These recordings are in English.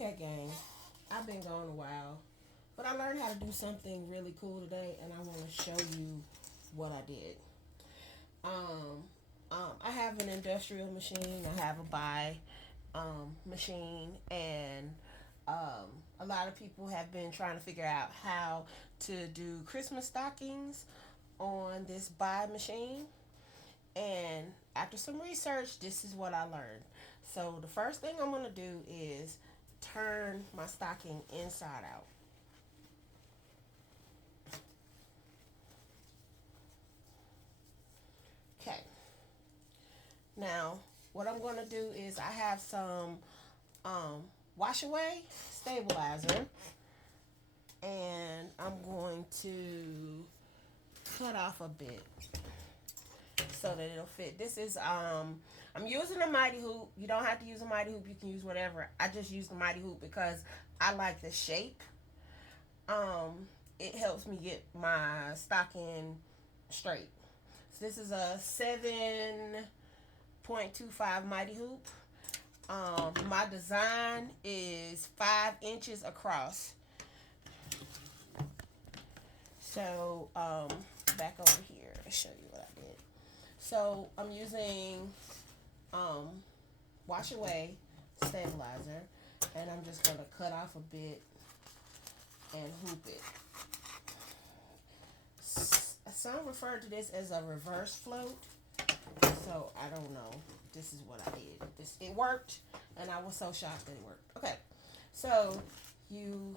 Okay, gang. I've been gone a while, but I learned how to do something really cool today, and I want to show you what I did. Um, I have an industrial machine. I have a buy machine, and a lot of people have been trying to figure out how to do Christmas stockings on this buy machine. And after some research, this is what I learned. So the first thing I'm gonna do is turn my stocking inside out. Okay. Now, what I'm gonna do is I have some um, wash away stabilizer, and I'm going to cut off a bit so that it'll fit. This is I'm using a mighty hoop. You don't have to use a mighty hoop. You can use whatever. I just use the mighty hoop because I like the shape. Um, it helps me get my stocking straight. So this is a 7.25 mighty hoop. My design is 5 inches across. So back over here to show you what I did. So I'm using um, wash away stabilizer, and I'm just gonna cut off a bit and hoop it. Some refer to this as a reverse float, so I don't know. This is what I did. It worked, and I was so shocked that it worked. Okay, so you,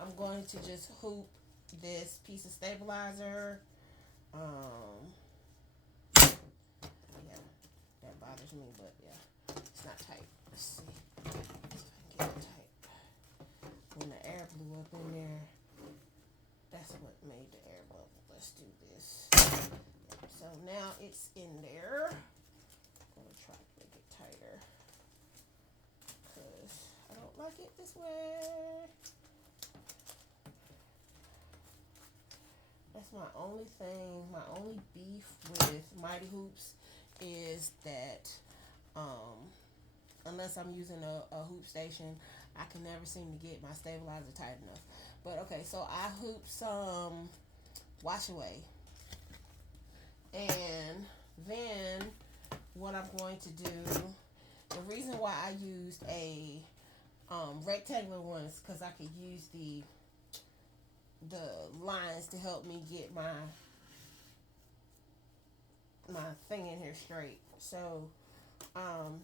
I'm going to just hoop this piece of stabilizer. Yeah, that bothers me, but yeah, it's not tight. Let's see if I can get it tight. When the air blew up in there, that's what made the air bubble. Let's do this. So now it's in there. I'm gonna try to make it tighter because I don't like it this way. That's my only thing. My only beef with Mighty Hoops is that unless I'm using a hoop station, I can never seem to get my stabilizer tight enough. But okay, so I hoop some wash away. And then what I'm going to do, the reason why I used a rectangular one is because I could use the lines to help me get my thing in here straight. So um,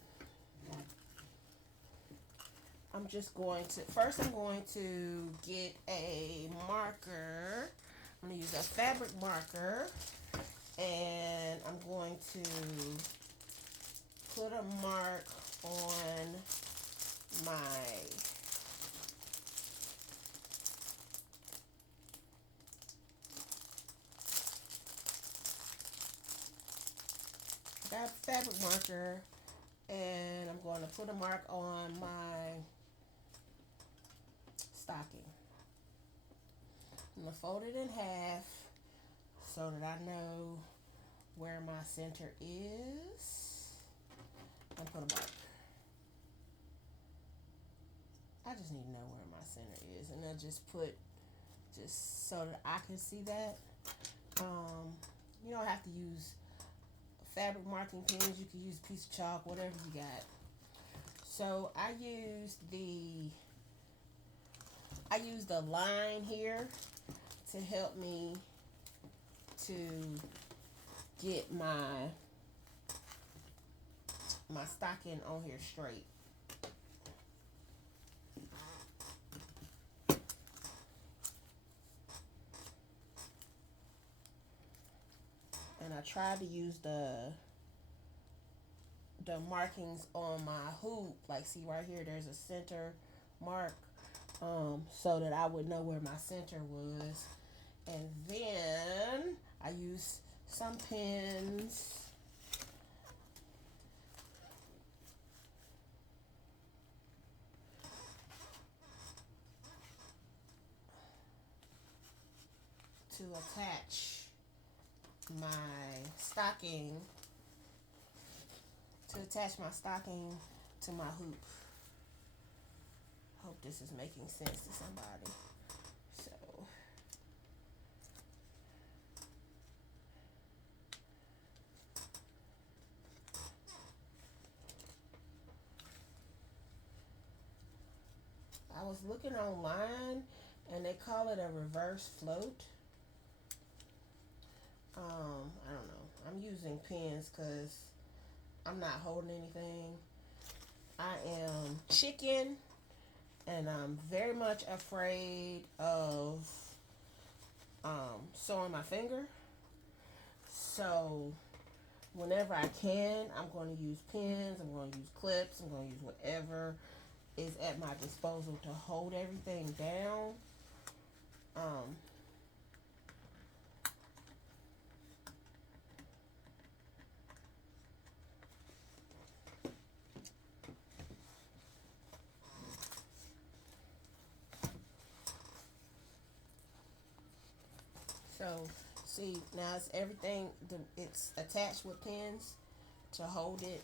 I'm just going to first I'm going to get a marker. I'm going to use a fabric marker, and I'm going to put a mark on my got a fabric marker, and I'm going to put a mark on my stocking. I'm going to fold it in half so that I know where my center is, and put a mark. I just need to know where my center is, and then just so that I can see that. You don't have to use fabric marking pens. You can use a piece of chalk, whatever you got. So I used the line here to help me to get my stocking on here straight. And I tried to use the markings on my hoop. Like, see right here, there's a center mark, so that I would know where my center was. And then I use some pins to attach my stocking to my hoop. if this is making sense to somebody. So I was looking online and they call it a reverse float. I don't know. I'm using pens because I'm not holding anything. I am chicken and I'm very much afraid of sewing my finger. So whenever I can, I'm going to use pens, I'm going to use clips, I'm going to use whatever is at my disposal to hold everything down. Um, so see, now it's everything, it's attached with pins to hold it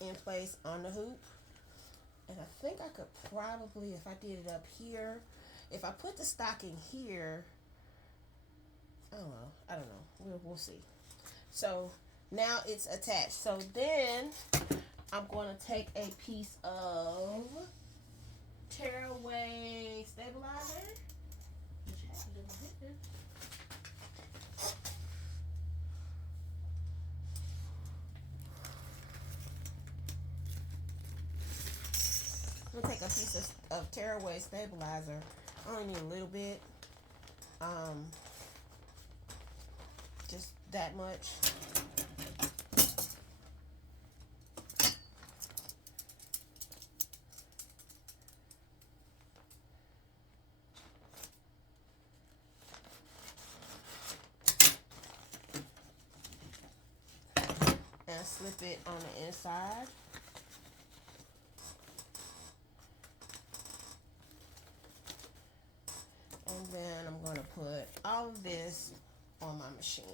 in place on the hoop. And I think I could probably, if I did it up here, if I put the stocking here, I don't know. We'll see. So now it's attached. So then I'm going to take a piece of tearaway stabilizer. I'm going to take a piece of tearaway stabilizer. I only need a little bit. Just that much. And slip it on the inside. And then I'm going to put all of this on my machine.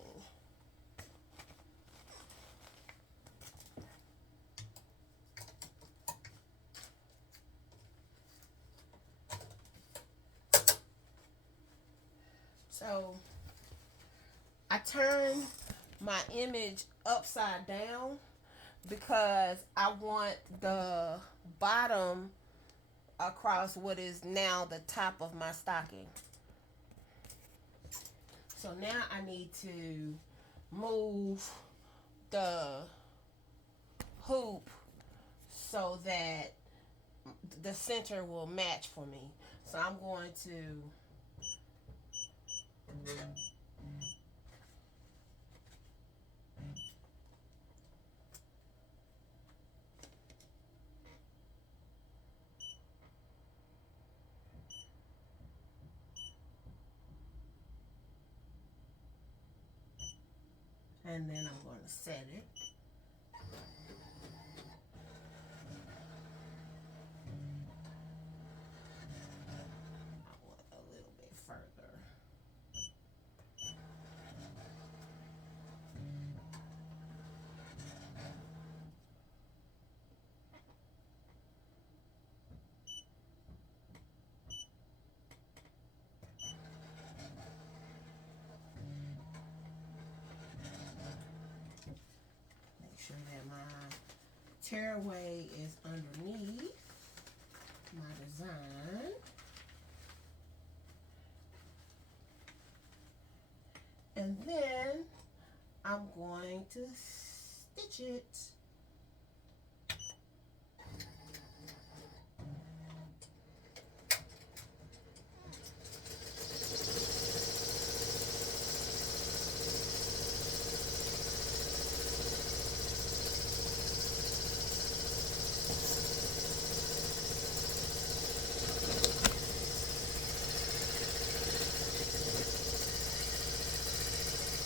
So I turn my image upside down because I want the bottom across what is now the top of my stocking. So now I need to move the hoop so that the center will match for me. So I'm going to and then I'm going to set it. I want a little bit further. Make sure that my tearaway is underneath my design. And then I'm going to stitch it.